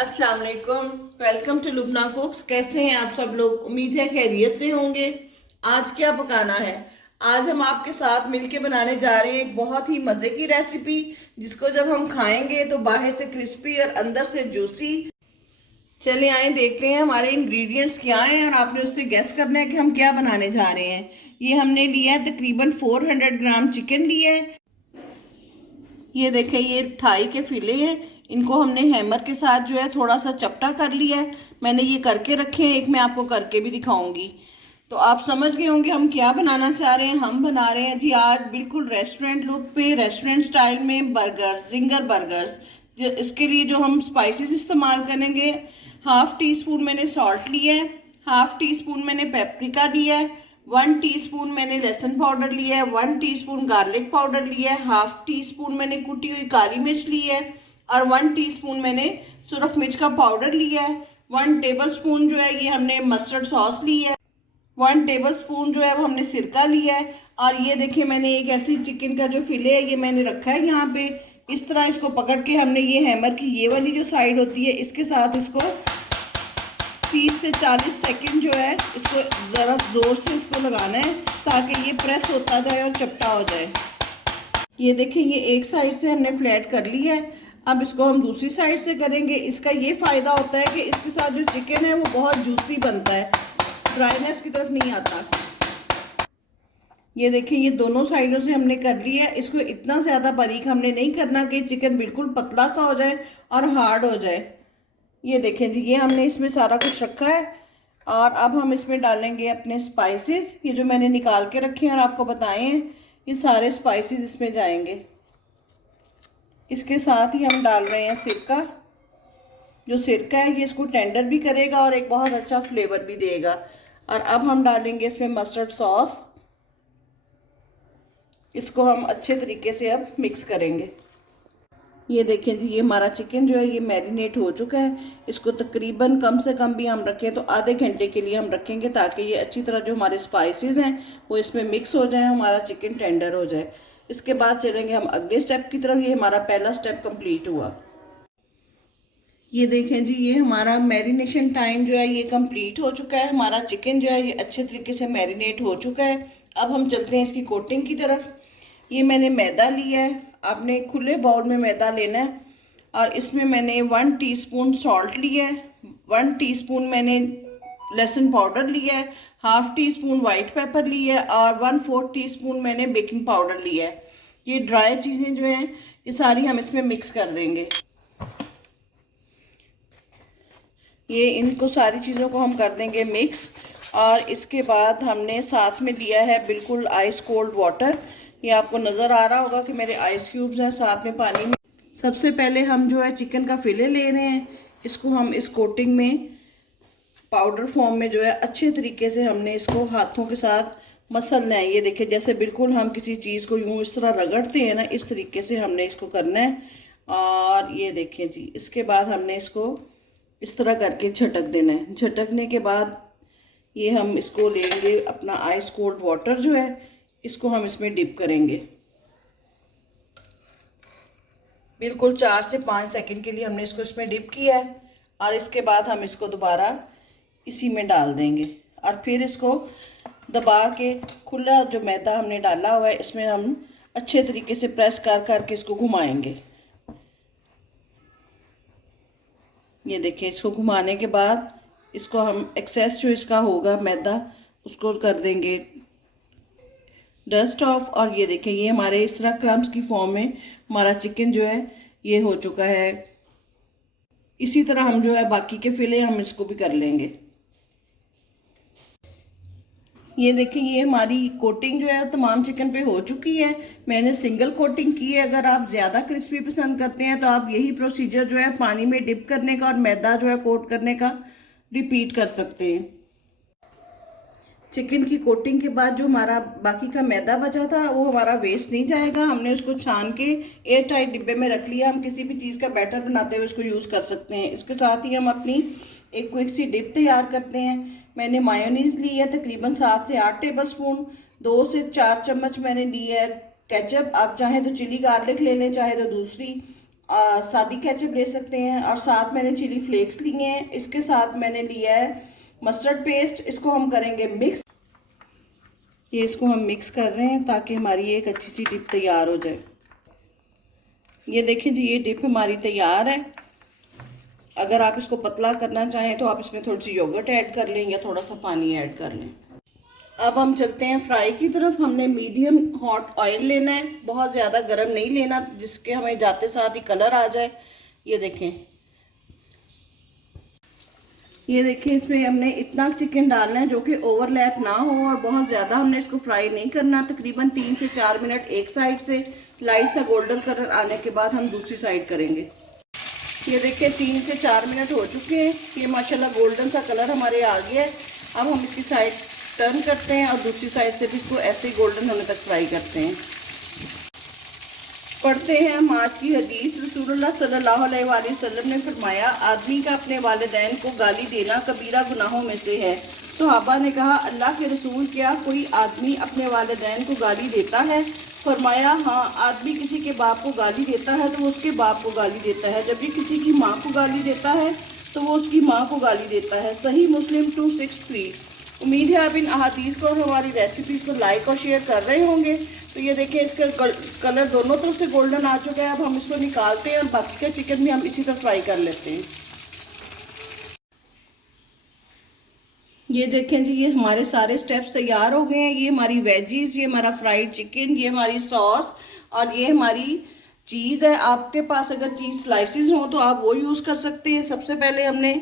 अस्सलाम वालेकुम। Welcome to Lubna cooks. कैसे हैं आप सब लोग? उम्मीद है खैरियत से होंगे। आज क्या पकाना है? आज हम आपके साथ मिलके बनाने जा रहे हैं एक बहुत ही मज़े की रेसिपी, जिसको जब हम खाएंगे तो बाहर से क्रिस्पी और अंदर से जूसी। चले आए देखते हैं हमारे इंग्रेडिएंट्स क्या हैं और आपने उससे गेस करना है कि हम क्या बनाने जा रहे हैं। ये हमने लिया है तकरीबन 400 ग्राम चिकन लिया है। ये देखें, ये थाई के फिले हैं। इनको हमने हैमर के साथ जो है थोड़ा सा चपटा कर लिया है। मैंने ये करके रखे हैं, एक मैं आपको करके भी दिखाऊंगी। तो आप समझ गए होंगे हम क्या बनाना चाह रहे हैं। हम बना रहे हैं जी आज बिल्कुल रेस्टोरेंट लुक पे, रेस्टोरेंट स्टाइल में बर्गर, जिंगर बर्गर्स। जो इसके लिए जो हम स्पाइसेस इस्तेमाल करेंगे, 1/2 टीस्पून मैंने सॉल्ट लिया है, 1/2 टीस्पून मैंने पेपरिका लिया है, 1 टीस्पून मैंने लहसुन पाउडर लिया है, 1 टीस्पून गार्लिक पाउडर लिया है, 1/2 टीस्पून मैंने कुटी हुई काली मिर्च ली है और 1 टीस्पून मैंने सुरख मिर्च का पाउडर लिया है। 1 टेबल स्पून जो है ये हमने मस्टर्ड सॉस ली है। 1 टेबल स्पून जो है वो हमने सिरका लिया है। और ये देखिए, मैंने एक ऐसी चिकन का जो फिले है ये मैंने रखा है यहाँ पे। इस तरह इसको पकड़ के हमने ये हैमर की ये वाली जो साइड होती है इसके साथ इसको 30 से 40 सेकंड जो है इसको ज़रा ज़ोर से इसको लगाना है ताकि ये प्रेस होता जाए और चपटा हो जाए। ये देखिए, ये एक साइड से हमने फ्लैट कर लिया है। अब इसको हम दूसरी साइड से करेंगे। इसका ये फ़ायदा होता है कि इसके साथ जो चिकन है वो बहुत जूसी बनता है, ड्राइनेस की तरफ नहीं आता। ये देखिए, ये दोनों साइडों से हमने कर लिया है। इसको इतना ज़्यादा बारीक हमने नहीं करना कि चिकन बिल्कुल पतला सा हो जाए और हार्ड हो जाए। ये देखें जी, ये हमने इसमें सारा कुछ रखा है। और अब हम इसमें डालेंगे अपने स्पाइसेस, ये जो मैंने निकाल के रखे हैं और आपको बताए हैं, ये सारे स्पाइसेस इसमें जाएंगे। इसके साथ ही हम डाल रहे हैं सिरका। जो सिरका है ये इसको टेंडर भी करेगा और एक बहुत अच्छा फ्लेवर भी देगा। और अब हम डालेंगे इसमें मस्टर्ड सॉस। इसको हम अच्छे तरीके से अब मिक्स करेंगे। ये देखें जी, ये हमारा चिकन जो है ये मैरिनेट हो चुका है। इसको तकरीबन कम से कम भी हम रखें तो आधे घंटे के लिए हम रखेंगे ताकि ये अच्छी तरह जो हमारे स्पाइसेस हैं वो इसमें मिक्स हो जाए, हमारा चिकन टेंडर हो जाए। इसके बाद चलेंगे हम अगले स्टेप की तरफ। ये हमारा पहला स्टेप कंप्लीट हुआ। ये देखें जी, ये हमारा मैरिनेशन टाइम जो है ये कंप्लीट हो चुका है। हमारा चिकन जो है ये अच्छे तरीके से मैरिनेट हो चुका है। अब हम चलते हैं इसकी कोटिंग की तरफ। ये मैंने मैदा लिया है। आपने खुले बाउल में मैदा लेना है और इसमें मैंने 1 टीस्पून सॉल्ट लिया है, 1 टीस्पून मैंने लहसुन पाउडर लिया है, 1/2 टीस्पून वाइट पेपर लिया है और 1/4 टीस्पून मैंने बेकिंग पाउडर लिया है। ये ड्राई चीज़ें जो हैं ये सारी हम इसमें मिक्स कर देंगे। ये इनको सारी चीज़ों को हम कर देंगे मिक्स। और इसके बाद हमने साथ में लिया है बिल्कुल आइस कोल्ड वाटर। ये आपको नज़र आ रहा होगा कि मेरे आइस क्यूब्स हैं साथ में पानी में। सबसे पहले हम जो है चिकन का फिले ले रहे हैं। इसको हम इस कोटिंग में पाउडर फॉर्म में जो है अच्छे तरीके से हमने इसको हाथों के साथ मसलना है। ये देखिए, जैसे बिल्कुल हम किसी चीज़ को यूँ इस तरह रगड़ते हैं ना, इस तरीके से हमने इसको करना है। और ये देखें जी, इसके बाद हमने इसको इस तरह करके झटक देना है। झटकने के बाद ये हम इसको लेंगे अपना आइस कोल्ड वाटर जो है, इसको हम इसमें डिप करेंगे। बिल्कुल 4 से 5 सेकंड के लिए हमने इसको इसमें डिप किया है। और इसके बाद हम इसको दोबारा इसी में डाल देंगे और फिर इसको दबा के खुला जो मैदा हमने डाला हुआ है इसमें हम अच्छे तरीके से प्रेस कर करके इसको घुमाएंगे। ये देखिए, इसको घुमाने के बाद इसको हम एक्सेस जो इसका होगा मैदा उसको कर देंगे डस्ट ऑफ। और ये देखें, ये हमारे इस तरह क्रम्स की फॉर्म में हमारा चिकन जो है ये हो चुका है। इसी तरह हम जो है बाकी के फिले हम इसको भी कर लेंगे। ये देखें, ये हमारी कोटिंग जो है तमाम चिकन पे हो चुकी है। मैंने सिंगल कोटिंग की है। अगर आप ज़्यादा क्रिस्पी पसंद करते हैं तो आप यही प्रोसीजर जो है पानी में डिप करने का और मैदा जो है कोट करने का रिपीट कर सकते हैं। चिकन की कोटिंग के बाद जो हमारा बाकी का मैदा बचा था वो हमारा वेस्ट नहीं जाएगा। हमने उसको छान के एयर टाइट डिब्बे में रख लिया। हम किसी भी चीज़ का बैटर बनाते हुए उसको यूज़ कर सकते हैं। इसके साथ ही हम अपनी एक क्विक सी डिप तैयार करते हैं। मैंने मायोनीज़ ली है तकरीबन 7 से 8 टेबल स्पून। 2 से 4 चम्मच मैंने ली है केचप। आप चाहें तो चिली गार्लिक ले लें, चाहे तो दूसरी। सादी केचप ले सकते हैं, और साथ मैंने चिली फ्लेक्स लिए हैं। इसके साथ मैंने लिया है मस्टर्ड पेस्ट। इसको हम करेंगे मिक्स। ये इसको हम मिक्स कर रहे हैं ताकि हमारी एक अच्छी सी डिप तैयार हो जाए। ये देखें जी, ये डिप हमारी तैयार है। अगर आप इसको पतला करना चाहें तो आप इसमें थोड़ी सी योगर्ट ऐड कर लें या थोड़ा सा पानी ऐड कर लें। अब हम चलते हैं फ्राई की तरफ। हमने मीडियम हॉट ऑयल लेना है, बहुत ज़्यादा गर्म नहीं लेना जिसके हमें जाते साथ ही कलर आ जाए। ये देखें, ये देखें, इसमें हमने इतना चिकन डालना है जो कि ओवरलैप ना हो, और बहुत ज़्यादा हमने इसको फ्राई नहीं करना। तकरीबन 3 से 4 मिनट एक साइड से, लाइट सा गोल्डन कलर आने के बाद हम दूसरी साइड करेंगे। ये देखें 3 से 4 मिनट हो चुके हैं। ये माशाल्लाह गोल्डन सा कलर हमारे आ गया है। अब हम इसकी साइड टर्न करते हैं और दूसरी साइड से भी इसको ऐसे ही गोल्डन होने तक फ्राई करते हैं। पढ़ते हैं हम आज की हदीस। रसूलुल्लाह सल्लल्लाहु अलैहि वसल्लम ने फरमाया, आदमी का अपने वालिदैन को गाली देना कबीरा गुनाहों में से है। सहाबा ने कहा, अल्लाह के रसूल, क्या कोई आदमी अपने वालिदैन को गाली देता है? फरमाया, हाँ, आदमी किसी के बाप को गाली देता है तो वो उसके बाप को गाली देता है, जब भी किसी की माँ को गाली देता है तो वो उसकी माँ को गाली देता है। सही मुस्लिम 263। उम्मीद है आप इन अहादीस को और हमारी रेसिपीज़ को लाइक और शेयर कर रहे होंगे। तो ये देखिए, इसका कलर दोनों तरफ से गोल्डन आ चुका है। अब हम इसको निकालते हैं और बाकी का चिकन भी हम इसी तरह फ्राई कर लेते हैं। ये देखें जी, ये हमारे सारे स्टेप्स तैयार हो गए हैं। ये हमारी वेजीज, ये हमारा फ्राइड चिकन, ये हमारी सॉस और ये हमारी चीज़ है। आपके पास अगर चीज़ स्लाइसिस हो तो आप वो यूज़ कर सकते हैं। सबसे पहले हमने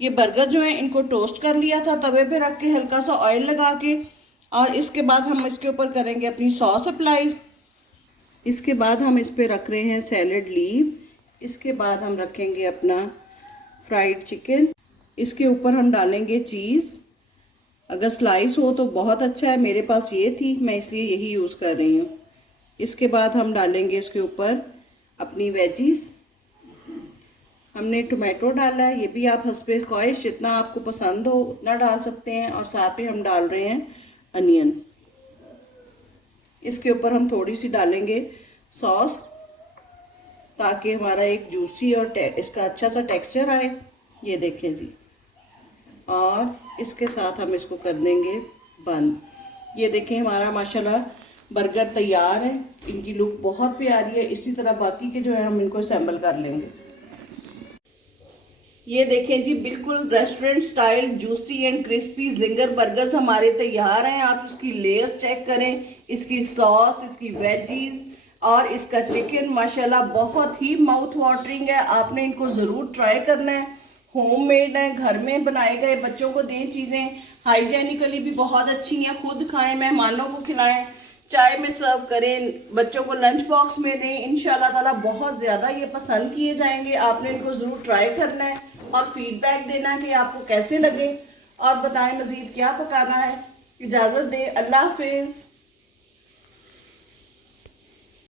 ये बर्गर जो है इनको टोस्ट कर लिया था तवे पे रख के, हल्का सा ऑयल लगा के, और इसके बाद हम इसके ऊपर करेंगे अपनी सॉस अप्लाई। इसके बाद हम इस पे रख रहे हैं सैलड लीव। इसके बाद हम रखेंगे अपना फ्राइड चिकन। इसके ऊपर हम डालेंगे चीज़। अगर स्लाइस हो तो बहुत अच्छा है, मेरे पास ये थी, मैं इसलिए यही यूज़ कर रही हूँ। इसके बाद हम डालेंगे इसके ऊपर अपनी वेजीज। हमने टोमेटो डाला है, ये भी आप हस्बे ख्वाहिश जितना आपको पसंद हो उतना डाल सकते हैं, और साथ में हम डाल रहे हैं अनियन। इसके ऊपर हम थोड़ी सी डालेंगे सॉस ताकि हमारा एक जूसी और इसका अच्छा सा टेक्सचर आए। ये देखें जी, और इसके साथ हम इसको कर देंगे बंद। ये देखें, हमारा माशाल्लाह बर्गर तैयार है। इनकी लुक बहुत प्यारी है। इसी तरह बाकी के जो है हम इनको असेंबल कर लेंगे। ये देखें जी, बिल्कुल restaurant style juicy and crispy ginger burgers हमारे तैयार हैं। आप इसकी लेयर्स चेक करें, इसकी सॉस, इसकी वेजीज और इसका चिकन माशाल्लाह बहुत ही माउथ वाटरिंग है। आपने इनको ज़रूर ट्राई करना है। होममेड है, घर में बनाए गए, बच्चों को दें चीज़ें, हाइजेनिकली भी बहुत अच्छी हैं। खुद खाएं, मेहमानों को खिलाएं, चाय में सर्व करें, बच्चों को लंच बॉक्स में दें। इंशाल्लाह ताला बहुत ज़्यादा ये पसंद किए जाएंगे। आपने इनको ज़रूर ट्राई करना है और फीडबैक देना है कि आपको कैसे लगे, और बताएं मज़ीद क्या पकाना है। इजाज़त दें, अल्लाह हाफिज़।